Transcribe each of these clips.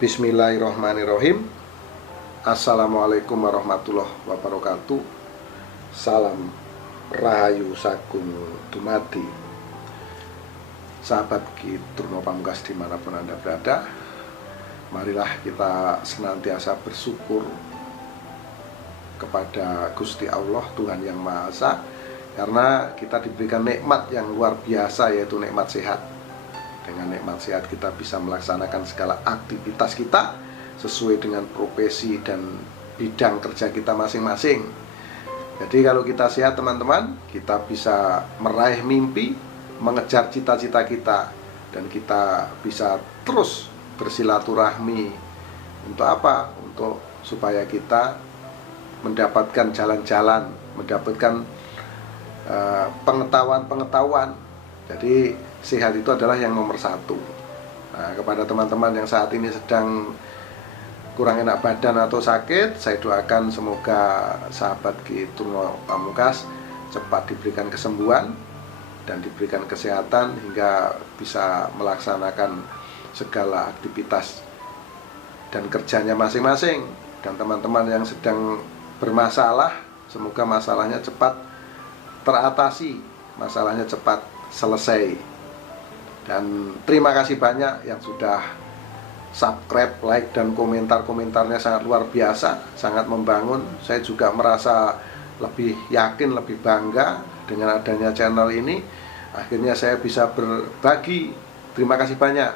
Bismillahirrahmanirrahim. Assalamualaikum warahmatullahi wabarakatuh. Salam Rahayu Sagung Dumadi. Sahabat Turno Pamungkas dimanapun Anda berada, marilah kita senantiasa bersyukur kepada Gusti Allah, Tuhan Yang Maha Esa, karena kita diberikan nikmat yang luar biasa, yaitu nikmat sehat. Dengan nikmat sehat kita bisa melaksanakan segala aktivitas kita sesuai dengan profesi dan bidang kerja kita masing-masing. Jadi kalau kita sehat teman-teman, kita bisa meraih mimpi, mengejar cita-cita kita, dan kita bisa terus bersilaturahmi. Untuk apa? Untuk supaya kita mendapatkan jalan-jalan, mendapatkan pengetahuan-pengetahuan. Jadi sehat itu adalah yang nomor satu. Nah, kepada teman-teman yang saat ini sedang kurang enak badan atau sakit, saya doakan semoga sahabat Turno Pamungkas cepat diberikan kesembuhan dan diberikan kesehatan hingga bisa melaksanakan segala aktivitas dan kerjanya masing-masing. Dan teman-teman yang sedang bermasalah, semoga masalahnya cepat teratasi, masalahnya cepat selesai. Dan terima kasih banyak yang sudah subscribe, like, dan komentarnya sangat luar biasa, sangat membangun. Saya juga merasa lebih yakin, lebih bangga dengan adanya channel ini. Akhirnya saya bisa berbagi. Terima kasih banyak.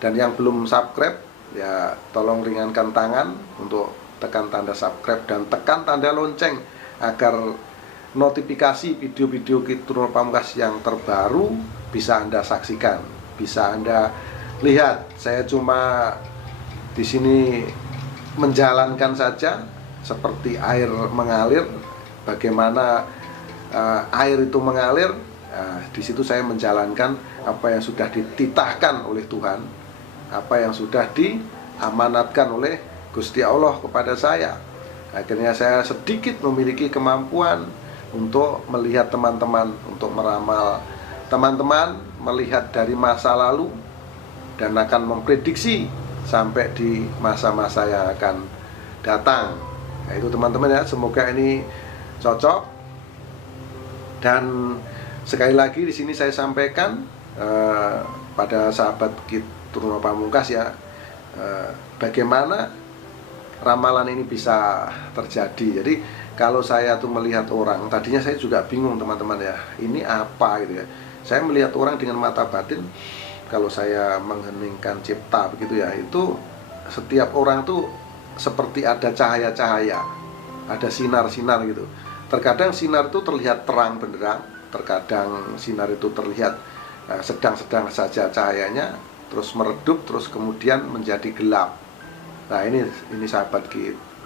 Dan yang belum subscribe, ya tolong ringankan tangan untuk tekan tanda subscribe dan tekan tanda lonceng agar notifikasi video-video Turno Pamungkas yang terbaru bisa Anda saksikan, bisa Anda lihat. Saya cuma di sini menjalankan saja seperti air mengalir. Bagaimana air itu mengalir, di situ saya menjalankan apa yang sudah dititahkan oleh Tuhan, apa yang sudah diamanatkan oleh Gusti Allah kepada saya. Akhirnya saya sedikit memiliki kemampuan untuk melihat teman-teman, untuk meramal teman-teman, melihat dari masa lalu dan akan memprediksi sampai di masa-masa yang akan datang. Nah, itu teman-teman ya, semoga ini cocok. Dan sekali lagi di sini saya sampaikan pada sahabat Turno Pamungkas ya, bagaimana ramalan ini bisa terjadi. Jadi kalau saya tuh melihat orang, tadinya saya juga bingung teman-teman ya, ini apa gitu ya. Saya melihat orang dengan mata batin, kalau saya mengheningkan cipta begitu ya, itu setiap orang tuh seperti ada cahaya-cahaya, ada sinar-sinar gitu. Terkadang sinar itu terlihat terang benderang, terkadang sinar itu terlihat sedang-sedang saja cahayanya, terus meredup, terus kemudian menjadi gelap. Nah ini sahabat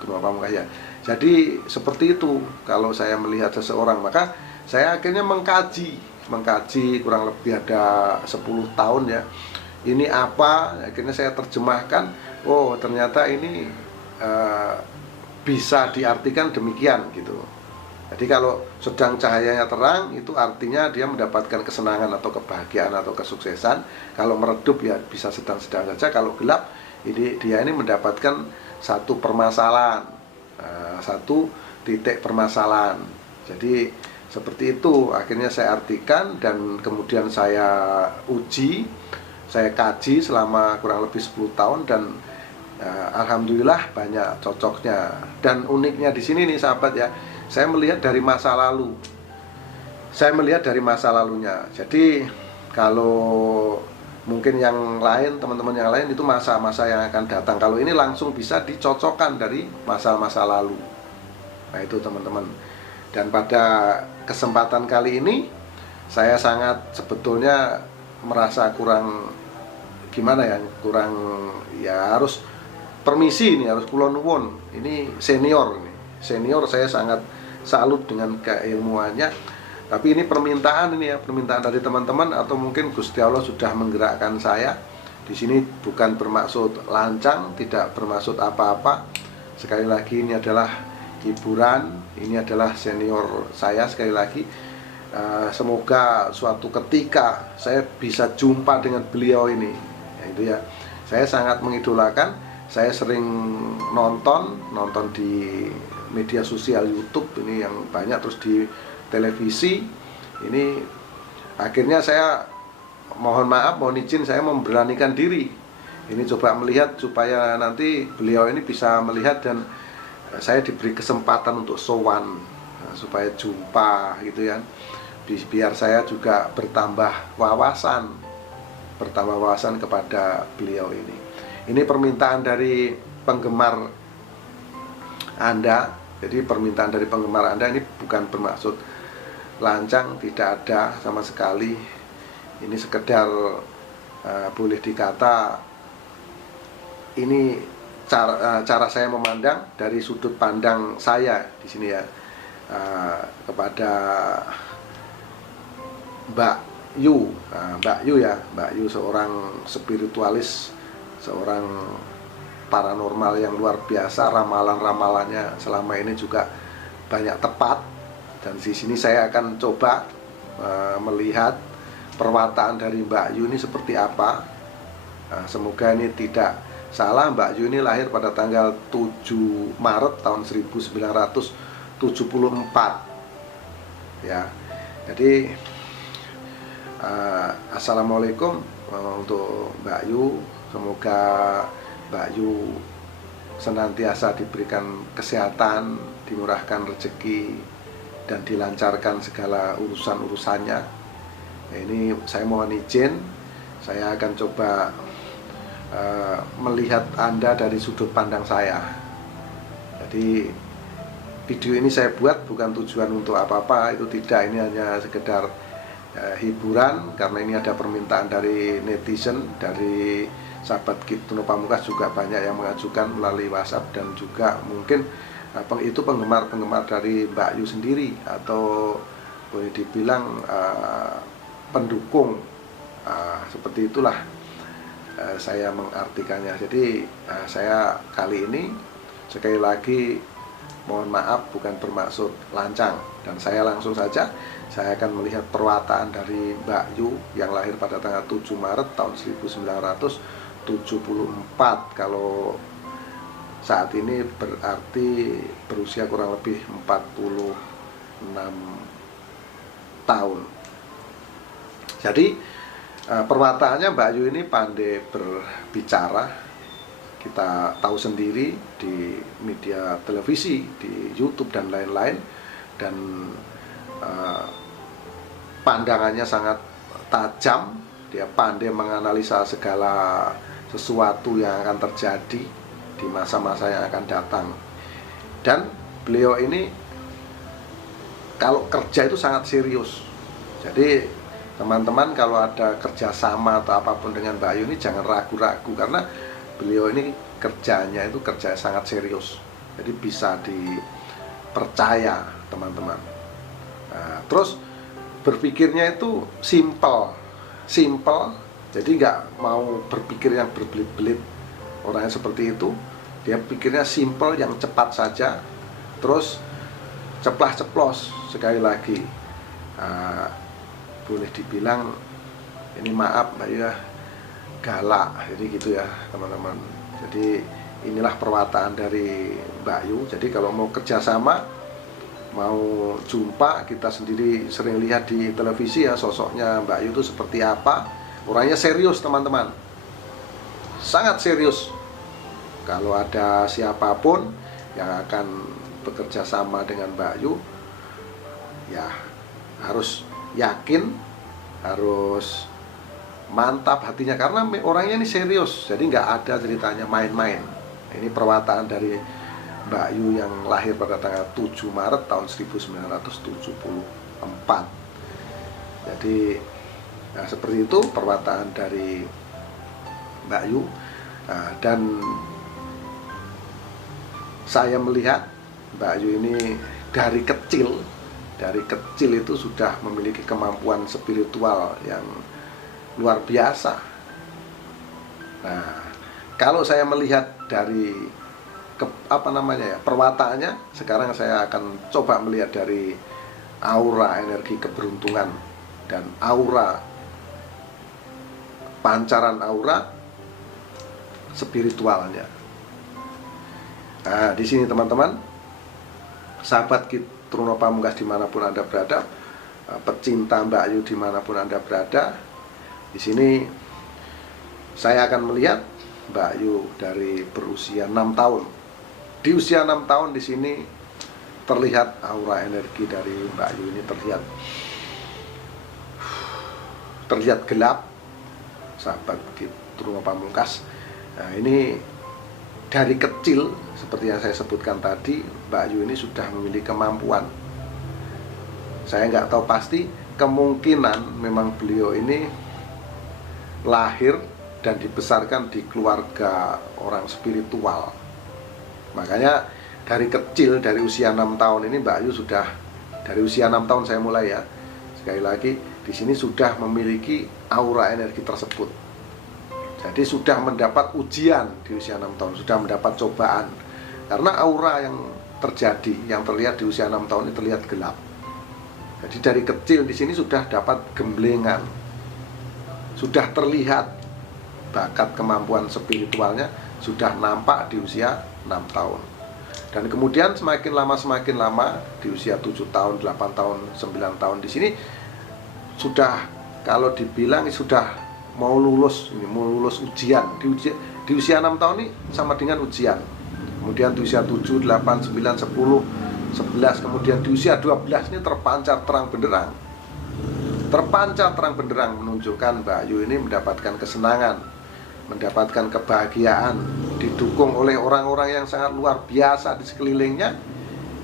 Turno Pamungkas ya. Jadi seperti itu kalau saya melihat seseorang, maka saya akhirnya mengkaji kurang lebih ada 10 tahun ya. Ini apa? Akhirnya saya terjemahkan. Oh ternyata ini bisa diartikan demikian gitu. Jadi kalau sedang cahayanya terang, itu artinya dia mendapatkan kesenangan atau kebahagiaan atau kesuksesan. Kalau meredup ya bisa sedang-sedang saja. Kalau gelap, dia ini mendapatkan satu permasalahan, satu titik permasalahan. Jadi seperti itu akhirnya saya artikan dan kemudian saya uji, saya kaji selama kurang lebih 10 tahun dan alhamdulillah banyak cocoknya. Dan uniknya di sini nih sahabat ya, saya melihat dari masa lalu. Saya melihat dari masa lalunya. Jadi kalau mungkin yang lain, teman-teman yang lain itu masa-masa yang akan datang. Kalau ini langsung bisa dicocokkan dari masa-masa lalu. Nah itu teman-teman. Dan pada kesempatan kali ini saya sangat sebetulnya merasa kurang gimana ya, kurang ya, harus permisi ini, harus kula nuwun. Ini senior saya sangat salut dengan keilmuannya. Tapi ini permintaan dari teman-teman, atau mungkin Gusti Allah sudah menggerakkan saya. Di sini bukan bermaksud lancang, tidak bermaksud apa-apa. Sekali lagi ini adalah hiburan, ini adalah senior saya sekali lagi. Semoga suatu ketika saya bisa jumpa dengan beliau ini. Ya, itu ya. Saya sangat mengidolakan. Saya sering nonton di media sosial YouTube ini yang banyak, terus di televisi. Ini akhirnya saya mohon maaf, mohon izin, saya memberanikan diri. Ini coba melihat supaya nanti beliau ini bisa melihat dan saya diberi kesempatan untuk sowan, supaya jumpa gitu ya. Biar saya juga bertambah wawasan kepada beliau ini. Ini permintaan dari penggemar Anda. Jadi permintaan dari penggemar Anda ini bukan bermaksud lancang, tidak ada sama sekali. Ini sekedar boleh dikata ini cara saya memandang dari sudut pandang saya di sini ya, kepada Mbak Yu. Mbak Yu seorang spiritualis, seorang paranormal yang luar biasa. Ramalan-ramalannya selama ini juga banyak tepat, dan di sini saya akan coba melihat perwataan dari Mbak Yu ini seperti apa. Semoga ini tidak salah. Mbak Yu ini lahir pada tanggal 7 Maret tahun 1974 ya. Jadi assalamualaikum untuk Mbak Yu. Semoga Mbak Yu senantiasa diberikan kesehatan, dimurahkan rezeki, dan dilancarkan segala urusan-urusannya. Ini saya mohon izin, saya akan coba melihat Anda dari sudut pandang saya. Jadi video ini saya buat bukan tujuan untuk apa-apa, itu tidak. Ini hanya sekedar hiburan, karena ini ada permintaan dari netizen, dari sahabat Kiptono Pamungkas juga banyak yang mengajukan melalui WhatsApp, dan juga mungkin itu penggemar dari Mbak Yu sendiri, atau boleh dibilang pendukung, seperti itulah saya mengartikannya. Jadi saya kali ini sekali lagi mohon maaf, bukan bermaksud lancang, dan saya langsung saja saya akan melihat perwataan dari Mbak Yu yang lahir pada tanggal 7 Maret tahun 1974. Kalau saat ini berarti berusia kurang lebih 46 tahun. Jadi perwataannya Mbak Yu ini pandai berbicara. Kita tahu sendiri di media televisi, di YouTube dan lain-lain, dan pandangannya sangat tajam. Dia pandai menganalisa segala sesuatu yang akan terjadi di masa-masa yang akan datang. Dan beliau ini kalau kerja itu sangat serius. Jadi teman-teman kalau ada kerjasama atau apapun dengan Mbak Yu ini jangan ragu-ragu, karena beliau ini kerjanya itu kerja sangat serius. Jadi bisa dipercaya teman-teman. Nah, terus berpikirnya itu simple, jadi nggak mau berpikir yang berbelit-belit. Orangnya seperti itu, dia pikirnya simple, yang cepat saja, terus ceplas-ceplos. Sekali lagi boleh dibilang ini, maaf Mbak ya, galak, jadi gitu ya teman-teman. Jadi inilah perwataan dari Mbak Yu. Jadi kalau mau kerjasama, mau jumpa, kita sendiri sering lihat di televisi ya, sosoknya Mbak Yu itu seperti apa. Orangnya serius teman-teman, sangat serius. Kalau ada siapapun yang akan bekerja sama dengan Mbak Yu, ya harus yakin, harus mantap hatinya, karena orangnya ini serius. Jadi nggak ada ceritanya main-main. Ini perwataan dari Mbak Yu yang lahir pada tanggal 7 Maret tahun 1974. Jadi seperti itu perwataan dari Mbak Yu. Dan saya melihat Mbak Yu ini dari kecil itu sudah memiliki kemampuan spiritual yang luar biasa. Nah, kalau saya melihat dari perwataannya, sekarang saya akan coba melihat dari aura energi keberuntungan dan aura, pancaran aura spiritualnya. Nah, di sini teman-teman, sahabat Truno Pamungkas dimanapun Anda berada, pecinta Mbak Ayu dimanapun Anda berada, di sini saya akan melihat Mbak Ayu dari berusia 6 tahun. Di usia 6 tahun di sini terlihat aura energi dari Mbak Ayu ini terlihat gelap, sahabat Truno Pamungkas. Nah, ini dari kecil seperti yang saya sebutkan tadi, Mbak Ayu ini sudah memiliki kemampuan. Saya nggak tahu pasti, kemungkinan memang beliau ini lahir dan dibesarkan di keluarga orang spiritual. Makanya dari kecil, dari usia 6 tahun ini Mbak Ayu sudah, dari usia 6 tahun saya mulai ya, sekali lagi di sini sudah memiliki aura energi tersebut. Jadi sudah mendapat ujian di usia 6 tahun, sudah mendapat cobaan. Karena aura yang terjadi, yang terlihat di usia 6 tahun ini terlihat gelap. Jadi dari kecil di sini sudah dapat gemblengan, sudah terlihat bakat kemampuan spiritualnya sudah nampak di usia 6 tahun. Dan kemudian semakin lama di usia 7 tahun, 8 tahun, 9 tahun di sini sudah, kalau dibilang sudah mau lulus ujian. Di usia 6 tahun ini sama dengan ujian. Kemudian di usia 7, 8, 9, 10, 11, kemudian di usia 12 ini terpancar terang benderang. Terpancar terang benderang menunjukkan Mbak Ayu ini mendapatkan kesenangan, mendapatkan kebahagiaan, didukung oleh orang-orang yang sangat luar biasa di sekelilingnya,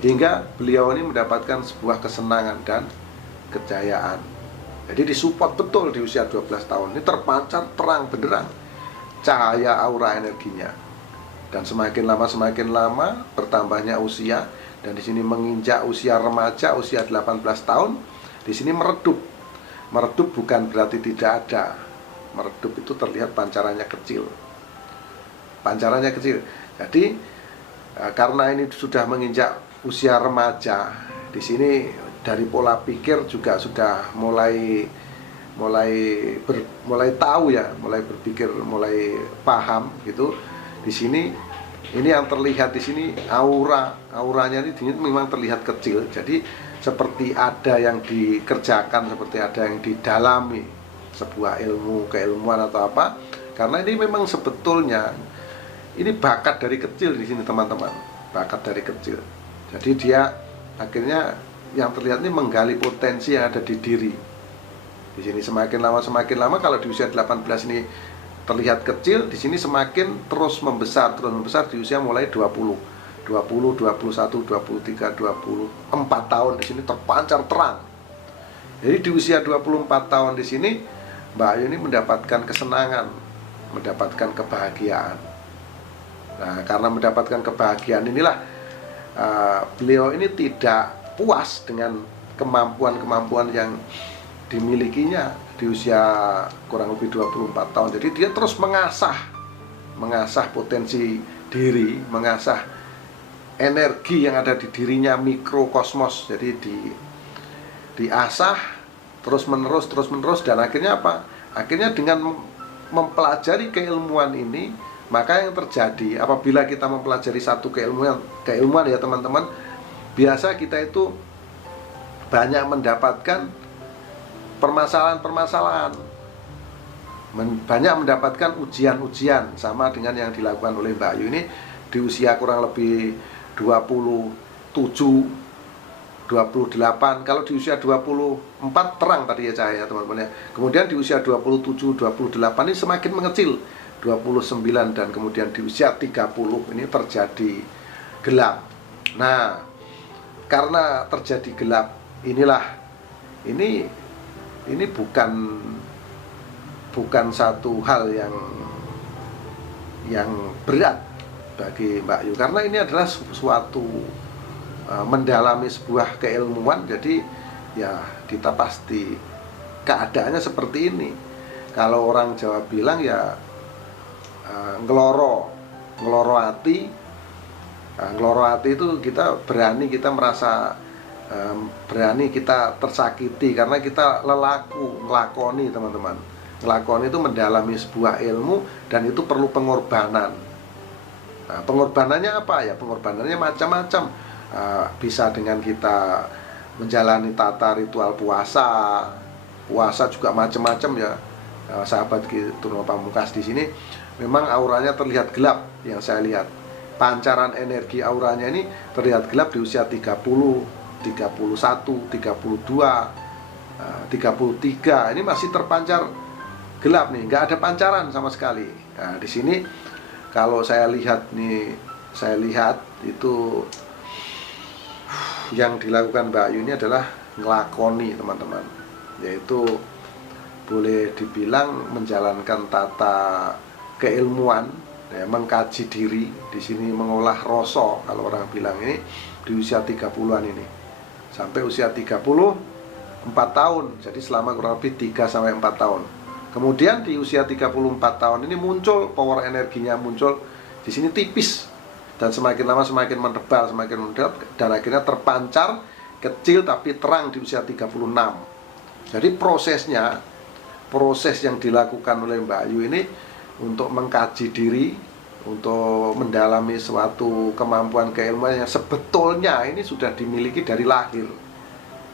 hingga beliau ini mendapatkan sebuah kesenangan dan kejayaan. Jadi disupport betul di usia 12 tahun ini, terpancar terang benderang cahaya aura energinya. Dan semakin lama bertambahnya usia, dan di sini menginjak usia remaja, usia 18 tahun, di sini meredup. Meredup bukan berarti tidak ada. Meredup itu terlihat pancarannya kecil. Pancarannya kecil. Jadi karena ini sudah menginjak usia remaja, di sini dari pola pikir juga sudah mulai tahu ya, mulai berpikir, mulai paham gitu. Di sini ini yang terlihat di sini auranya ini memang terlihat kecil. Jadi seperti ada yang dikerjakan, seperti ada yang didalami, sebuah keilmuan atau apa. Karena ini memang sebetulnya ini bakat dari kecil di sini teman-teman, bakat dari kecil. Jadi dia akhirnya yang terlihat ini menggali potensi yang ada di diri. Di sini semakin lama kalau di usia 18 ini terlihat kecil, di sini semakin terus membesar di usia mulai 20, 21, 23, 24 tahun di sini terpancar terang. Jadi di usia 24 tahun di sini Mbak Ayu ini mendapatkan kesenangan, mendapatkan kebahagiaan. Nah, karena mendapatkan kebahagiaan inilah beliau ini tidak puas dengan kemampuan-kemampuan yang dimilikinya di usia kurang lebih 24 tahun. Jadi dia terus mengasah potensi diri, mengasah energi yang ada di dirinya, mikrokosmos. Jadi diasah terus menerus, dan akhirnya apa? Akhirnya dengan mempelajari keilmuan ini, maka yang terjadi apabila kita mempelajari satu keilmuan ya teman-teman, biasa kita itu banyak mendapatkan permasalahan-permasalahan, banyak mendapatkan ujian-ujian, sama dengan yang dilakukan oleh Mbak Ayu ini di usia kurang lebih 27, 28. Kalau di usia 24 terang tadi ya cahaya teman-teman ya. Kemudian di usia 27, 28 ini semakin mengecil, 29, dan kemudian di usia 30 ini terjadi gelap. Nah, karena terjadi gelap inilah ini bukan satu hal yang berat bagi Mbak Ayu, karena ini adalah suatu mendalami sebuah keilmuan. Jadi ya kita pasti keadaannya seperti ini. Kalau orang Jawa bilang ya ngeloro hati. Ngeloro hati itu kita berani, kita merasa berani, kita tersakiti karena kita ngelakoni teman-teman, Ngelakoni itu mendalami sebuah ilmu, dan itu perlu pengorbanan. Nah, pengorbanannya apa ya? Pengorbanannya macam-macam. Bisa dengan kita menjalani tata ritual puasa. Puasa juga macam-macam ya. Sahabat Turma Pamungkas di sini memang auranya terlihat gelap yang saya lihat. Pancaran energi auranya ini terlihat gelap di usia 30, 31, 32, 33. Ini masih terpancar gelap nih, nggak ada pancaran sama sekali. Nah, di sini kalau saya lihat nih, saya lihat itu yang dilakukan Mbak Ayu ini adalah ngelakoni, teman-teman, yaitu boleh dibilang menjalankan tata keilmuan, ya, mengkaji diri. Di sini mengolah rasa, kalau orang bilang ini di usia 30-an ini sampai usia 34 tahun. Jadi selama kurang lebih 3 sampai 4 tahun. Kemudian di usia 34 tahun ini muncul power energinya, muncul di sini tipis, dan semakin lama semakin menebal, semakin mendalam, dan akhirnya terpancar kecil tapi terang di usia 36. Jadi proses yang dilakukan oleh Mbak Ayu ini untuk mengkaji diri, untuk mendalami suatu kemampuan keilmuan yang sebetulnya ini sudah dimiliki dari lahir.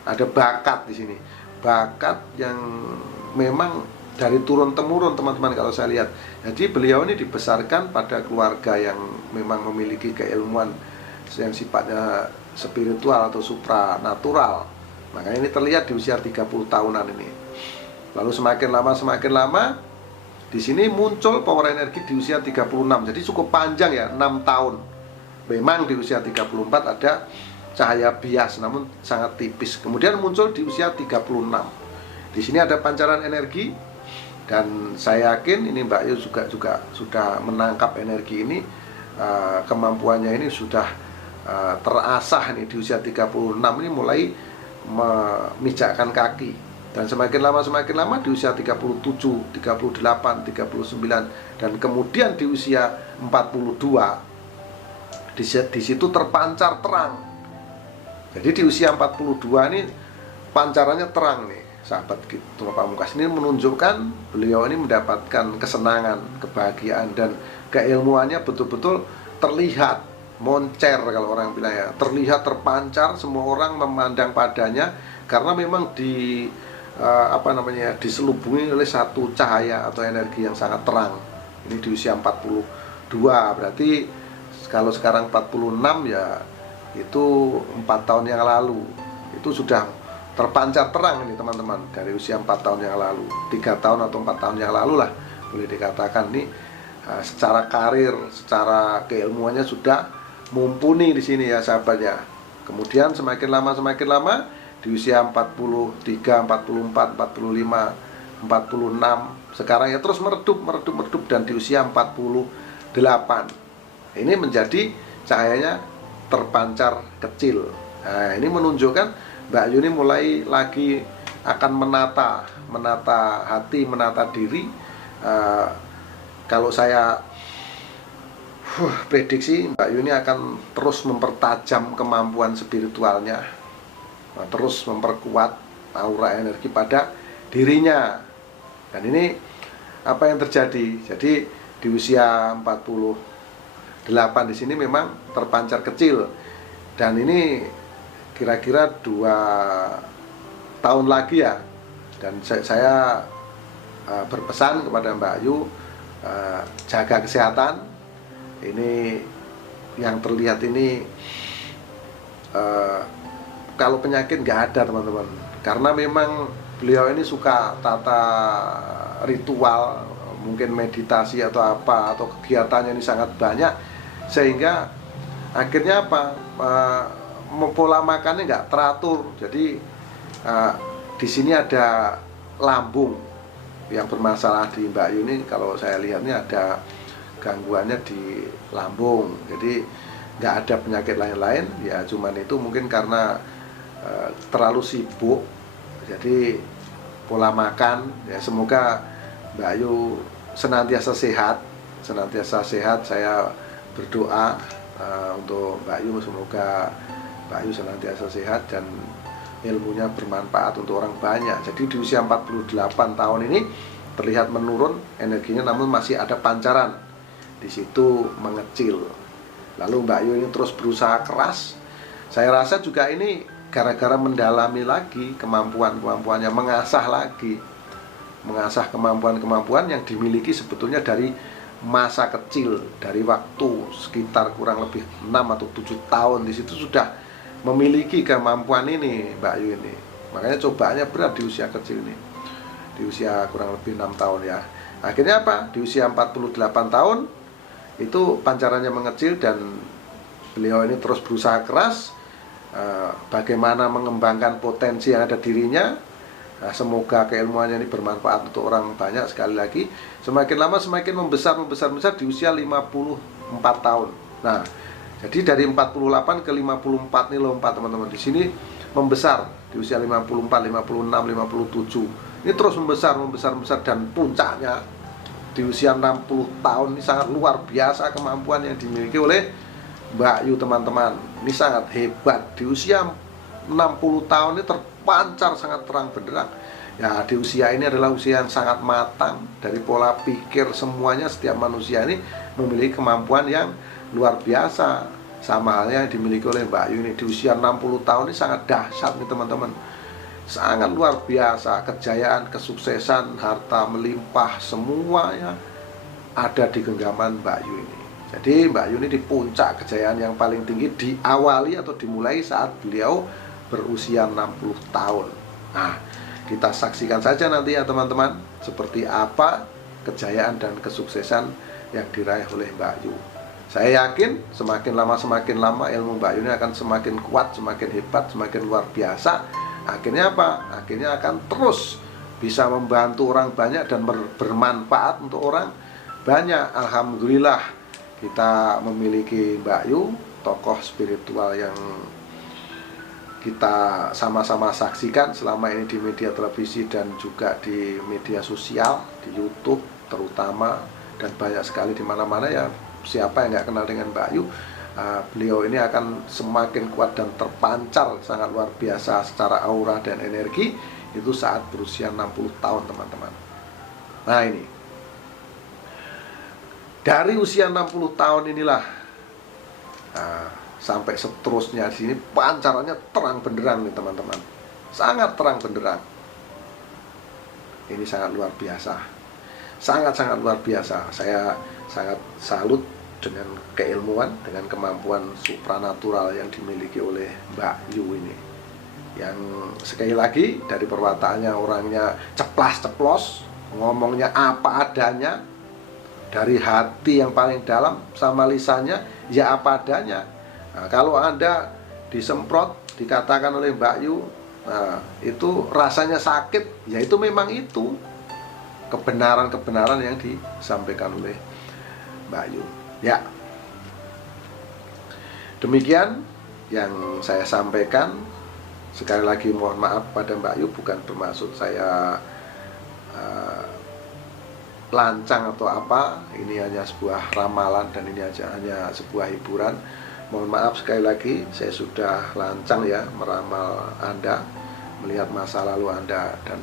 Ada bakat di sini, bakat yang memang dari turun temurun, teman-teman, kalau saya lihat. Jadi beliau ini dibesarkan pada keluarga yang memang memiliki keilmuan yang sifatnya spiritual atau supranatural. Makanya ini terlihat di usia 30 tahunan ini. Lalu semakin lama di sini muncul power energi di usia 36. Jadi cukup panjang ya, 6 tahun. Memang di usia 34 ada cahaya bias, namun sangat tipis. Kemudian muncul di usia 36. Di sini ada pancaran energi, dan saya yakin ini Mbak Ayu juga sudah menangkap energi ini. Kemampuannya ini sudah terasah nih di usia 36 ini, mulai memijakkan kaki. Dan semakin lama di usia 37, 38, 39, dan kemudian di usia 42 di situ terpancar terang. Jadi di usia 42 ini pancarannya terang nih, sahabat Turma Pamungkas. Ini menunjukkan beliau ini mendapatkan kesenangan, kebahagiaan, dan keilmuannya betul-betul terlihat moncer, kalau orang bilang ya, terlihat terpancar, semua orang memandang padanya, karena memang diselubungi oleh satu cahaya atau energi yang sangat terang. Ini di usia 42, berarti kalau sekarang 46 ya, itu 4 tahun yang lalu itu sudah terpancar terang ini, teman-teman. Dari usia 4 tahun yang lalu, 3 tahun atau 4 tahun yang lalu lah, boleh dikatakan nih, secara karir, secara keilmuannya sudah mumpuni di sini ya, sahabat ya. Kemudian semakin lama di usia 43, 44, 45, 46, sekarang ya terus meredup, dan di usia 48 ini menjadi cahayanya terpancar kecil. Nah, ini menunjukkan Mbak Ayu ini mulai lagi akan menata hati, menata diri. Kalau saya prediksi, Mbak Ayu ini akan terus mempertajam kemampuan spiritualnya, terus memperkuat aura energi pada dirinya. Dan ini apa yang terjadi? Jadi di usia 48 di sini memang terpancar kecil, dan ini kira-kira 2 tahun lagi ya. Dan saya berpesan kepada Mbak Ayu, jaga kesehatan. Ini yang terlihat ini, kalau penyakit nggak ada, teman-teman, karena memang beliau ini suka tata ritual, mungkin meditasi atau apa, atau kegiatannya ini sangat banyak, sehingga akhirnya apa, pola makannya nggak teratur. Jadi di sini ada lambung yang bermasalah di Mbak Ayu ini. Kalau saya lihat ini ada gangguannya di lambung, jadi nggak ada penyakit lain-lain ya, cuman itu mungkin karena terlalu sibuk. Jadi pola makan ya, semoga Mbak Ayu senantiasa sehat. Saya berdoa untuk Mbak Ayu, semoga Mbak Ayu senantiasa sehat dan ilmunya bermanfaat untuk orang banyak. Jadi di usia 48 tahun ini terlihat menurun energinya, namun masih ada pancaran di situ mengecil. Lalu Mbak Yu ini terus berusaha keras. Saya rasa juga ini gara-gara mendalami lagi kemampuan-kemampuannya, mengasah kemampuan-kemampuan yang dimiliki sebetulnya dari masa kecil, dari waktu sekitar kurang lebih 6 atau 7 tahun di situ sudah memiliki kemampuan ini Mbak Yu ini. Makanya cobaannya berat di usia kecil ini, di usia kurang lebih 6 tahun ya. Akhirnya apa? Di usia 48 tahun itu pancarannya mengecil dan beliau ini terus berusaha keras bagaimana mengembangkan potensi yang ada dirinya. Nah, semoga keilmuannya ini bermanfaat untuk orang banyak. Sekali lagi, semakin lama semakin membesar di usia 54 tahun. Nah, jadi dari 48 ke 54 nih lompat teman-teman. Di sini membesar di usia 54, 56, 57. Ini terus membesar dan puncaknya di usia 60 tahun ini sangat luar biasa kemampuan yang dimiliki oleh Mbak Yu teman-teman. Ini sangat hebat. Di usia 60 tahun ini terpancar sangat terang benderang. Ya, di usia ini adalah usia yang sangat matang. Dari pola pikir semuanya, setiap manusia ini memiliki kemampuan yang luar biasa. Sama halnya yang dimiliki oleh Mbak Yu ini. Di usia 60 tahun ini sangat dahsyat nih teman-teman. Sangat luar biasa. Kejayaan, kesuksesan, harta melimpah, semuanya ada di genggaman Mbak Yu ini. Jadi Mbak Yu ini di puncak kejayaan yang paling tinggi diawali atau dimulai saat beliau berusia 60 tahun. Nah, kita saksikan saja nanti ya teman-teman, seperti apa kejayaan dan kesuksesan yang diraih oleh Mbak Yu. Saya yakin semakin lama ilmu Mbak Yu ini akan semakin kuat, semakin hebat, semakin luar biasa. Akhirnya apa? Akhirnya akan terus bisa membantu orang banyak dan bermanfaat untuk orang banyak. Alhamdulillah kita memiliki Mbak Yu, tokoh spiritual yang kita sama-sama saksikan selama ini di media televisi dan juga di media sosial, di YouTube terutama, dan banyak sekali di mana-mana ya. Siapa yang nggak kenal dengan Mbak Yu? Beliau ini akan semakin kuat dan terpancar sangat luar biasa secara aura dan energi itu saat berusia 60 tahun teman-teman. Nah ini dari usia 60 tahun inilah sampai seterusnya di sini pancarannya terang benderang nih teman-teman, sangat terang benderang. Ini sangat luar biasa, sangat luar biasa. Saya sangat salut dengan keilmuan, dengan kemampuan supranatural yang dimiliki oleh Mbak Yu ini. Yang sekali lagi dari perwataannya orangnya ceplas-ceplos, ngomongnya apa adanya, dari hati yang paling dalam, sama lisannya ya apa adanya. Nah, kalau Anda disemprot, dikatakan oleh Mbak Yu, nah, itu rasanya sakit, ya itu memang itu kebenaran-kebenaran yang disampaikan oleh Mbak Yu. Ya, demikian yang saya sampaikan. Sekali lagi mohon maaf pada Mbak Yu, bukan bermaksud saya lancang atau apa. Ini hanya sebuah ramalan dan ini hanya sebuah hiburan. Mohon maaf sekali lagi, saya sudah lancang ya meramal Anda, melihat masa lalu Anda, dan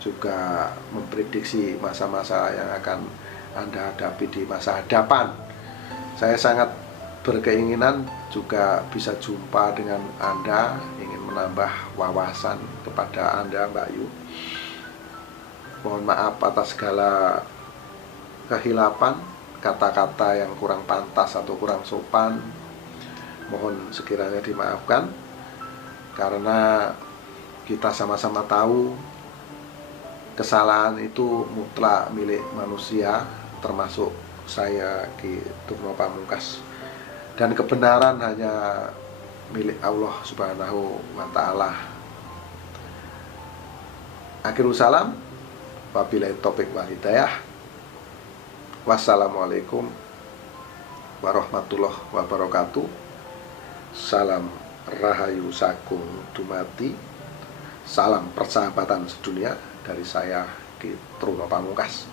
juga memprediksi masa-masa yang akan Anda hadapi di masa hadapan. Saya sangat berkeinginan juga bisa jumpa dengan Anda, ingin menambah wawasan kepada Anda Mbak Yu. Mohon maaf atas segala kehilapan, kata-kata yang kurang pantas atau kurang sopan. Mohon sekiranya dimaafkan, karena kita sama-sama tahu kesalahan itu mutlak milik manusia, termasuk saya Ki Turno Pamungkas, dan kebenaran hanya milik Allah Subhanahu wa Ta'ala. Akhirul salam, wabillahi taufiq wal hidayah. Wassalamualaikum warahmatullahi wabarakatuh. Salam rahayu sagung dumati, salam persahabatan sedunia dari saya Ki Turno Pamungkas.